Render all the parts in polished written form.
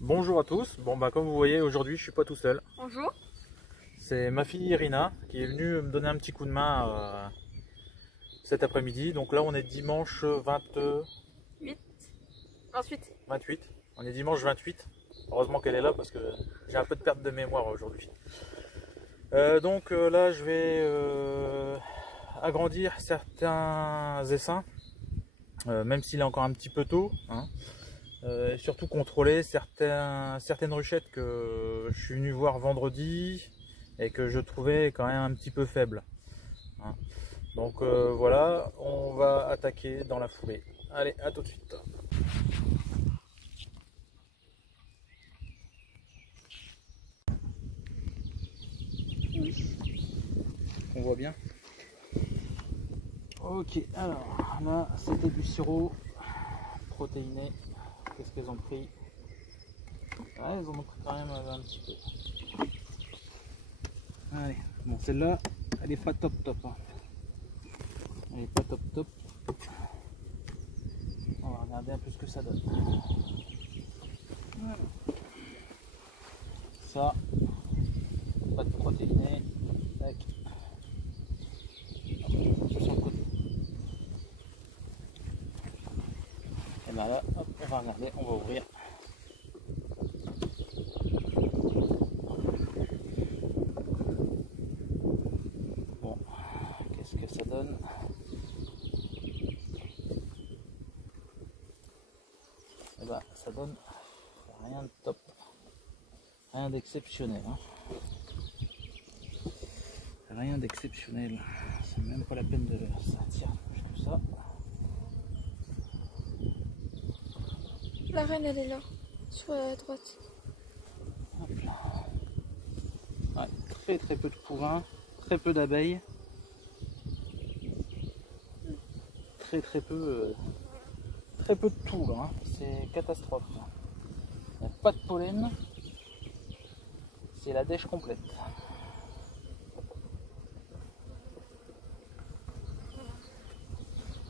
Bonjour à tous. Bon bah comme vous voyez aujourd'hui je suis pas tout seul. Bonjour. C'est ma fille Irina qui est venue me donner un petit coup de main cet après-midi. Donc là on est dimanche 8. Ensuite. 28. On est dimanche 28. Heureusement qu'elle est là parce que j'ai un peu de perte de mémoire aujourd'hui. Là je vais agrandir certains essaims, même s'il est encore un petit peu tôt. Hein. Et surtout contrôler certaines ruchettes que je suis venu voir vendredi et que je trouvais quand même un petit peu faibles. Hein. Donc voilà, on va attaquer dans la foulée. Allez, à tout de suite. On voit bien. Ok, alors là c'était du sirop protéiné. Qu'est-ce qu'elles ont pris? Ouais, elles en ont pris quand même un petit peu. Allez, bon celle-là, elle est pas top top. Hein. Elle est pas top top. On va regarder un peu ce que ça donne. Voilà. Ça, pas de protéiné. Tac. Hop, sur le côté. Et bien là, hop, on va regarder, on va ouvrir. Bon, qu'est-ce que ça donne? Et ben, ça donne rien de top, rien d'exceptionnel. Hein. Rien d'exceptionnel. C'est même pas la peine de sortir plus que ça. La reine, elle est là, sur la droite. Hop là. Ouais, très peu de couvain, très peu d'abeilles. Très peu de tout là, hein. C'est catastrophe. Il n'y a pas de pollen, c'est la dèche complète.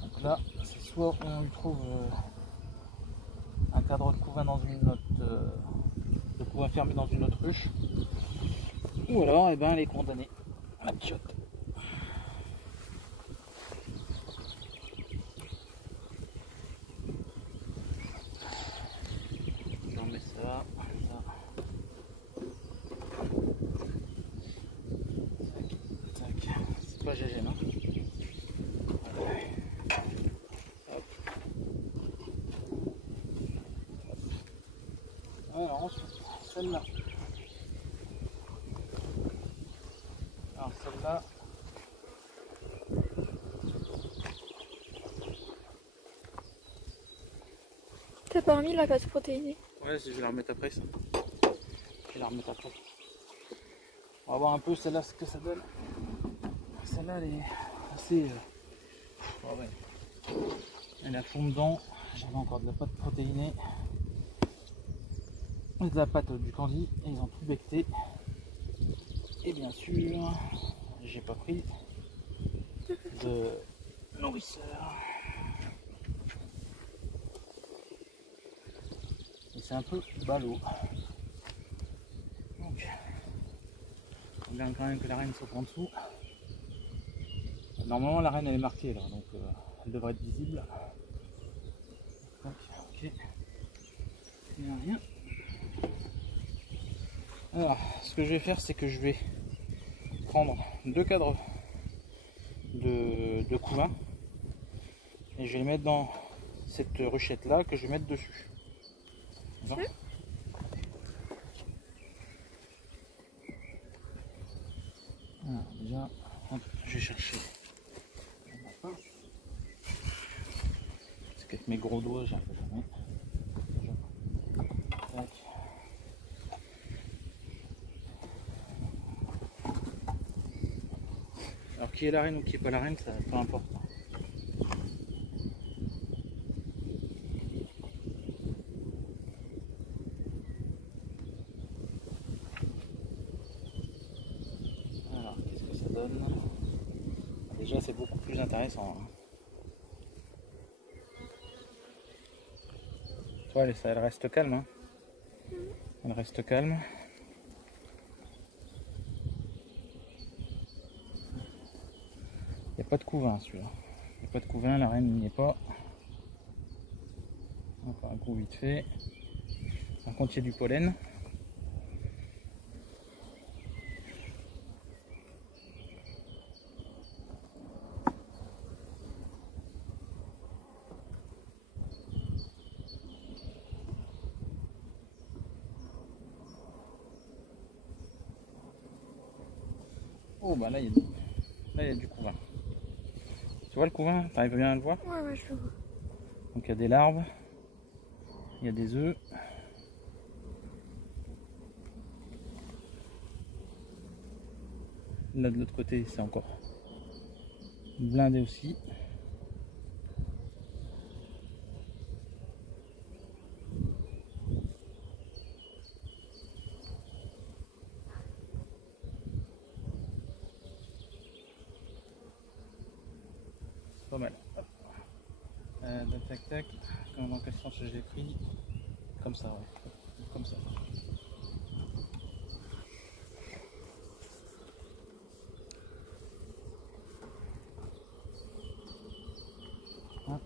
Donc là, c'est soit on lui trouve un cadre de couvain dans une autre, de couvain fermé dans une autre ruche, ou alors ben, elle est condamnée à la piotte. Je remets ça, ça. Tac, tac. C'est pas GG, non? Alors ensuite, celle-là. Alors celle-là. T'as pas remis la pâte protéinée? Ouais, je vais la remettre après ça. Je vais la remettre après. On va voir un peu celle-là ce que ça donne. Celle-là elle est assez... Oh ouais. Elle est à fond dedans. J'avais encore de la pâte protéinée. Et de la pâte du candy. Et ils ont tout becté. Et bien sûr, j'ai pas pris de nourrisseur. Et c'est un peu ballot. Donc, on regarde quand même que la reine soit en dessous. Normalement la reine elle est marquée là, donc elle devrait être visible. Donc, ok. Il n'y a rien. Alors, ce que je vais faire, c'est que je vais prendre deux cadres de couvain et je vais les mettre dans cette ruchette là que je vais mettre dessus. Alors, déjà, hop, je vais chercher. C'est qu'avec mes gros doigts, j'arrive jamais. Tac. Alors qui est la reine ou qui est pas la reine, ça peu importe. Alors qu'est-ce que ça donne? Déjà c'est beaucoup plus intéressant. Hein. Toi, elle reste calme. Hein. Elle reste calme. Il n'y a pas de couvain celui-là. Il n'y a pas de couvain, la reine n'y est pas. Encore un coup vite fait. Par contre, il y a du pollen. Oh bah là il y a du couvain. Tu vois le couvain? T'arrives bien à le voir? Ouais, ouais, je le vois. Donc il y a des larves, il y a des œufs. Là de l'autre côté c'est encore blindé aussi. C'est pas mal. Tac tac. Dans quel sens j'ai pris? Comme ça, ouais. Comme ça. Hop.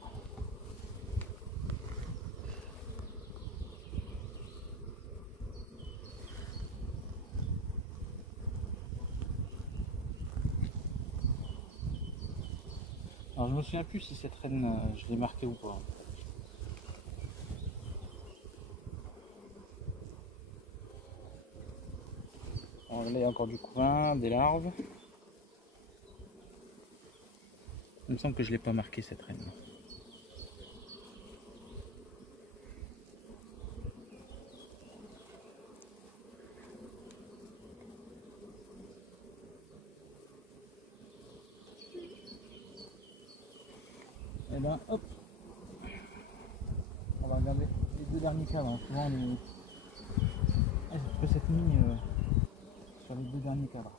Alors je me souviens plus si cette reine je l'ai marquée ou pas. Alors là il y a encore du couvain, des larves. Il me semble que je l'ai pas marqué cette reine. Et ben hop, on va regarder les deux derniers cadres. Souvent j'ai fait cette ligne sur les deux derniers cadres.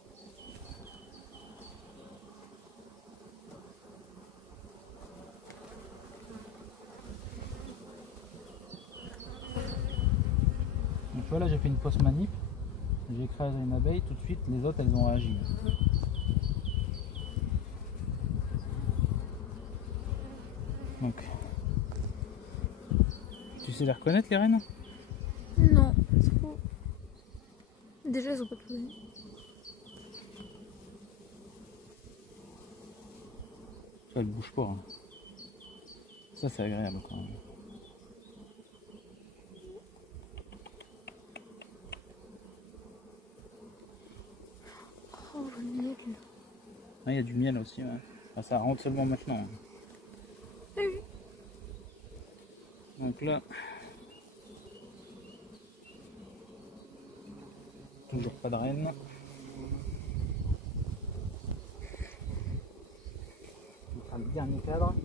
Donc tu vois là j'ai fait une fausse manip, j'ai écrasé une abeille, tout de suite les autres elles ont réagi. Donc tu sais les reconnaître les reines? Non, c'est trop. Déjà, elles ont pas posé. Ça elle bouge pas. Hein. Ça c'est agréable quand même. Oh, le miel. Ah, il y a du miel aussi, ouais. Enfin, ça rentre seulement maintenant. Hein. Ah oui. Donc là, toujours pas de reine. On va faire le dernier cadre.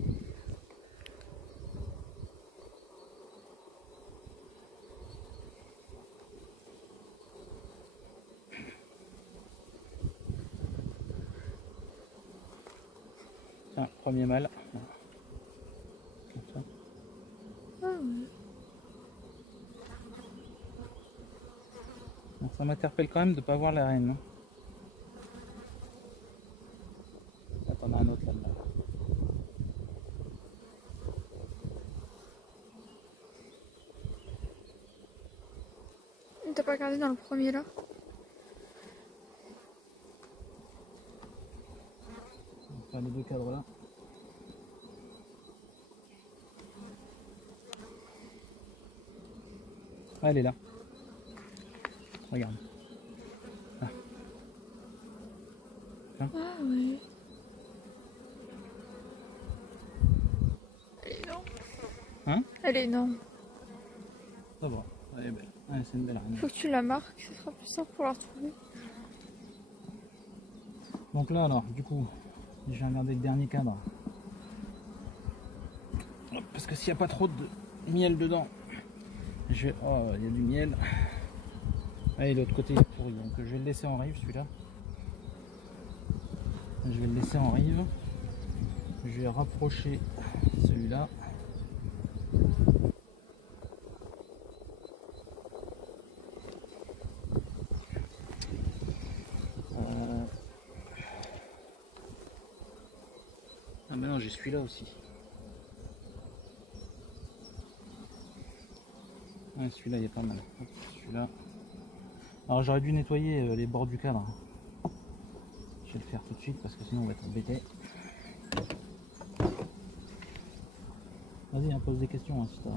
Tiens, premier mâle. Comme ça. Ah ouais. Bon, ça m'interpelle quand même de ne pas voir la reine. Hein. Là, t'en as un autre là-dedans. T'as pas regardé dans le premier là? On va faire les deux cadres là. Ah, elle est là. Regarde. Ah. Ah ouais. Elle est énorme. Hein? Elle est énorme. Ça va. Elle est belle. Ouais, c'est une belle reine. Faut que tu la marques, ça sera plus simple pour la retrouver. Donc là alors, du coup, je vais regarder le dernier cadre. Parce que s'il n'y a pas trop de miel dedans, je vais... Oh, il y a du miel. Ah, et l'autre côté il est pourri, donc je vais le laisser en rive celui-là. Je vais le laisser en rive. Je vais rapprocher celui-là. celui-là aussi. Ouais, celui-là il est pas mal. Celui-là. Alors j'aurais dû nettoyer les bords du cadre. Je vais le faire tout de suite parce que sinon on va être embêté. Vas-y, hein, pose des questions hein, si t'as.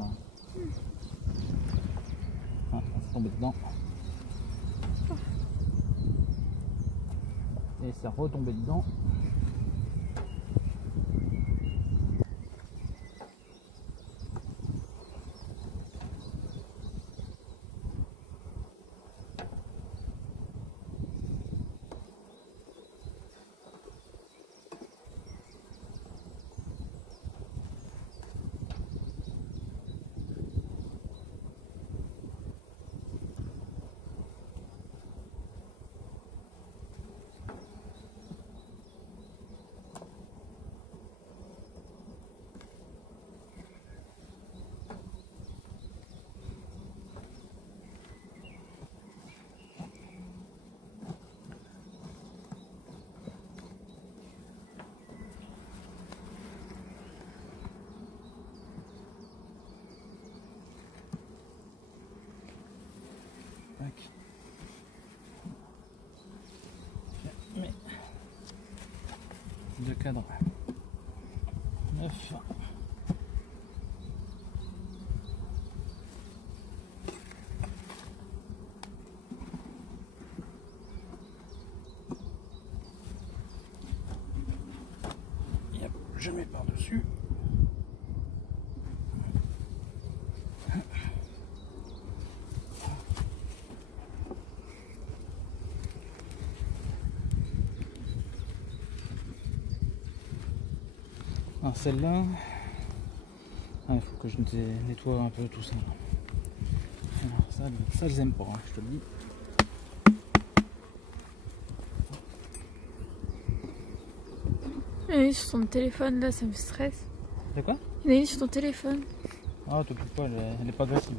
Ah, on va tomber dedans. Et ça retombait dedans. Tac. Mais deux cadres. 9. Et hop, je mets par-dessus. Alors celle-là, il faut que je nettoie un peu tout ça. Alors ça je n'aime pas, hein, je te le dis. Il y en a une sur ton téléphone là, ça me stresse. De quoi? Il y en a une sur ton téléphone. Ah, t'occupe pas, elle est pas agressive.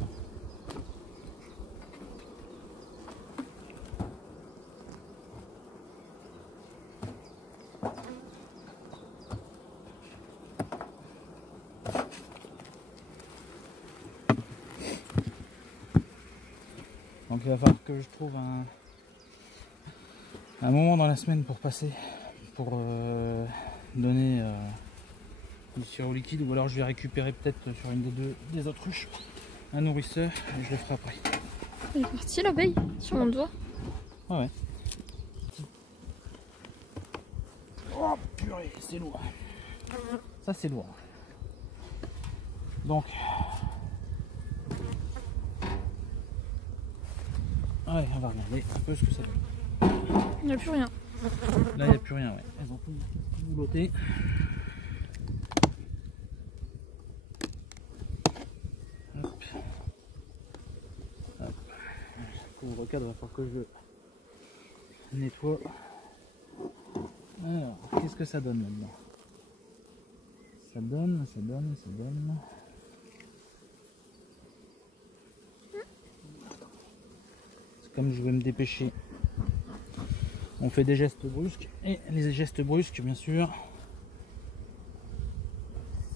Donc il va falloir que je trouve un moment dans la semaine pour passer, pour donner du sirop liquide, ou alors je vais récupérer peut-être sur une des autres ruches un nourrisseur et je le ferai après. Elle est partie l'abeille sur mon doigt. Ah ouais. Oh purée, c'est lourd. Ça c'est lourd. Donc ouais, on va regarder un peu ce que ça donne. Il n'y a plus rien. Là il n'y a plus rien, ouais. Elles ont tout bouloté. Hop. Hop. Le couvre-cadre, il va falloir que je le nettoie. Alors, qu'est-ce que ça donne là-dedans? Ça donne. C'est comme je vais me dépêcher. On fait des gestes brusques. Et les gestes brusques, bien sûr,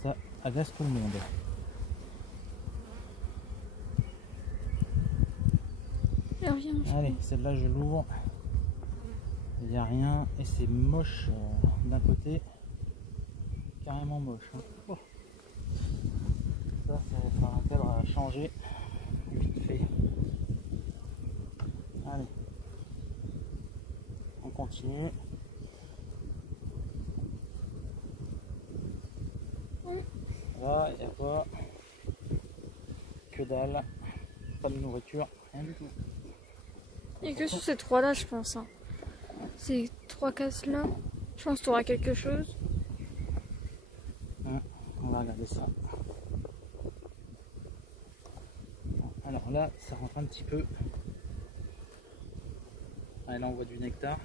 ça agace tout le monde. Il n'y a rien. Allez, celle-là je l'ouvre. Il n'y a rien et c'est moche d'un côté. Carrément moche. Hein. Oh. Ça va faire un cadre à changer vite fait. Allez. On continue. Là, il n'y a pas. Que dalle. Pas de nourriture. Rien du tout. Il n'y a que sur ces trois là, je pense. Hein. Ces trois cases là, je pense que tu auras quelque chose. On va regarder ça. Alors là, ça rentre un petit peu. Ah, là, on voit du nectar.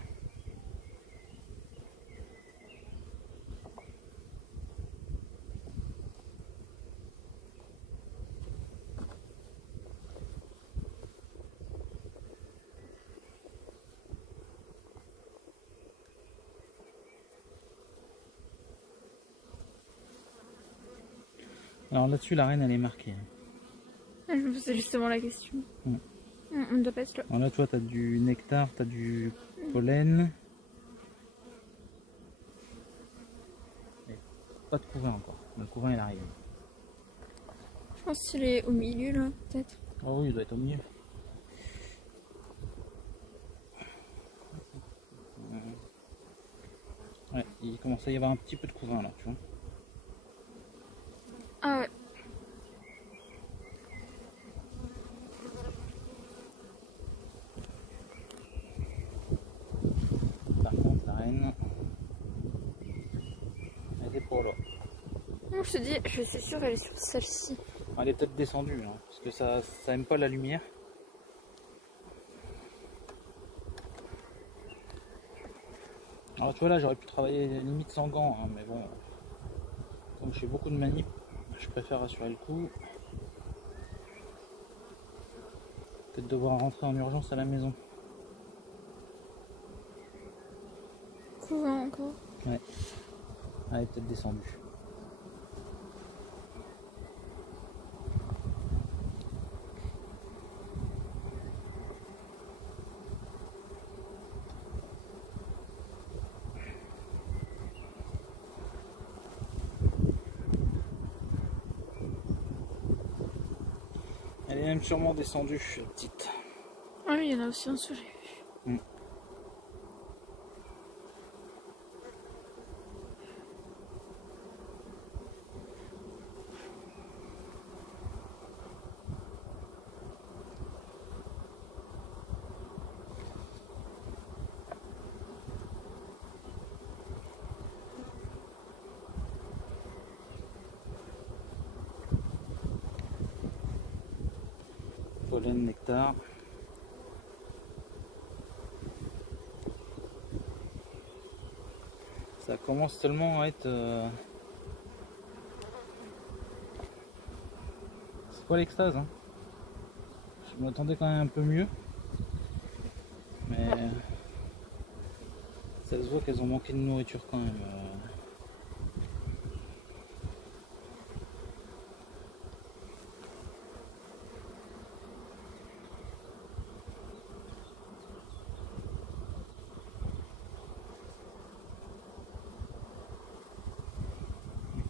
Alors là-dessus, la reine, elle est marquée. Je me posais justement la question. Mm. On ne doit pas être là. Alors là, toi, tu as du nectar, tu as du pollen. Et pas de couvain encore. Le couvain, il arrive. Je pense qu'il est au milieu là, peut-être. Oh oui, il doit être au milieu. Ouais, il commence à y avoir un petit peu de couvain là, tu vois. Ah ouais. Par contre, la reine, elle est pas là. Non, je te dis, je suis sûre qu'elle est sur celle-ci. Elle est peut-être descendue, hein, parce que ça aime pas la lumière. Alors tu vois là, j'aurais pu travailler limite sans gants, hein, mais bon, comme je fais beaucoup de manip, je préfère assurer le coup. Peut-être devoir rentrer en urgence à la maison. Couvent encore. Ouais, elle est peut-être descendue. Elle est même sûrement descendue, la petite. Ah oui, il y en a aussi un dessous, j'ai vu. Mm. Pollen, nectar. Ça commence seulement à être... C'est pas l'extase, hein. Je m'attendais quand même un peu mieux. Mais... ça se voit qu'elles ont manqué de nourriture quand même.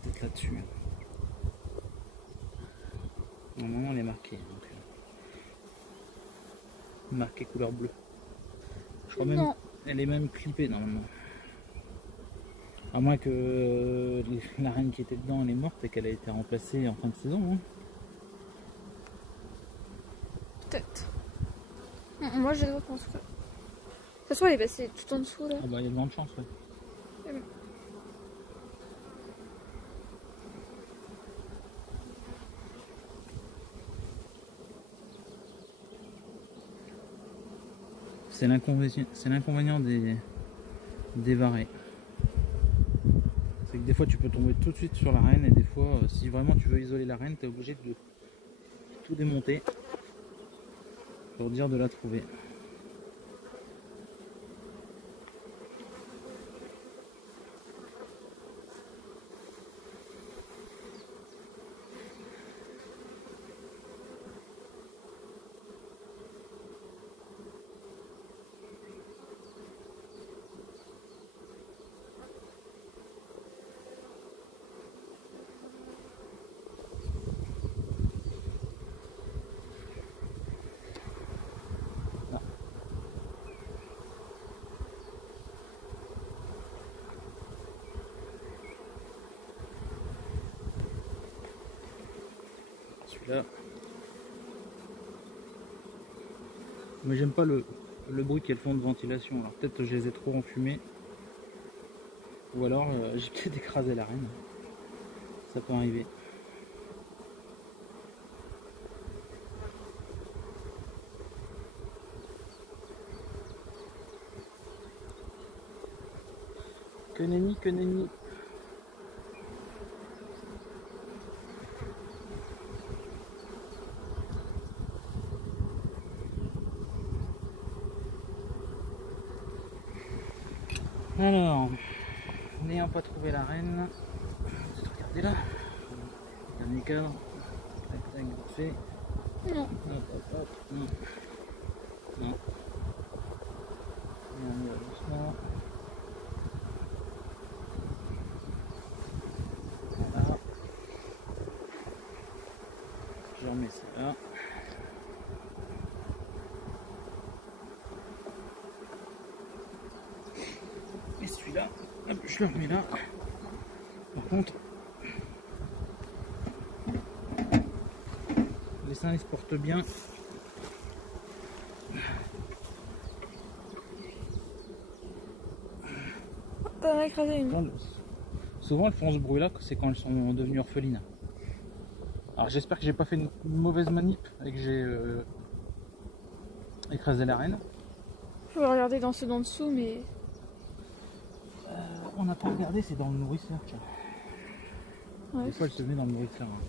Peut-être là-dessus. Normalement elle est marquée. Donc, marquée couleur bleue. Je crois même Non. elle est même clippée normalement. À moins que la reine qui était dedans elle est morte et qu'elle a été remplacée en fin de saison. Hein. Peut-être. Moi, je pense que. De toute façon, elle est passée tout en dessous là. Ah bah il y a de grandes chances, ouais. C'est l'inconvénient des varaies. C'est que des fois tu peux tomber tout de suite sur la reine et des fois si vraiment tu veux isoler la reine, tu es obligé de tout démonter pour dire de la trouver. Celui-là. Mais j'aime pas le bruit qu'elles font de ventilation. Alors peut-être que je les ai trop enfumées. Ou alors j'ai peut-être écrasé la reine. Ça peut arriver. Que nenni, que nenni. Alors, n'ayant pas trouvé la reine, peut-être regarder là, dernier cadre. Tac, tac, vite fait. Non. Hop, hop, hop. Non. Non. Et on y va doucement. Voilà. Je remets ça là. Et celui-là, hop, je le remets là. Par contre, les seins ils se portent bien. T'en as écrasé une. Souvent elles font ce bruit là, c'est quand elles sont devenues orphelines. Alors j'espère que j'ai pas fait une mauvaise manip et que j'ai écrasé la reine. Je vais regarder dans ceux d'en dessous, mais. On n'a pas regardé, c'est dans le nourrisseur, tiens. Ouais. Des fois elle se met dans le nourrisseur. Hein.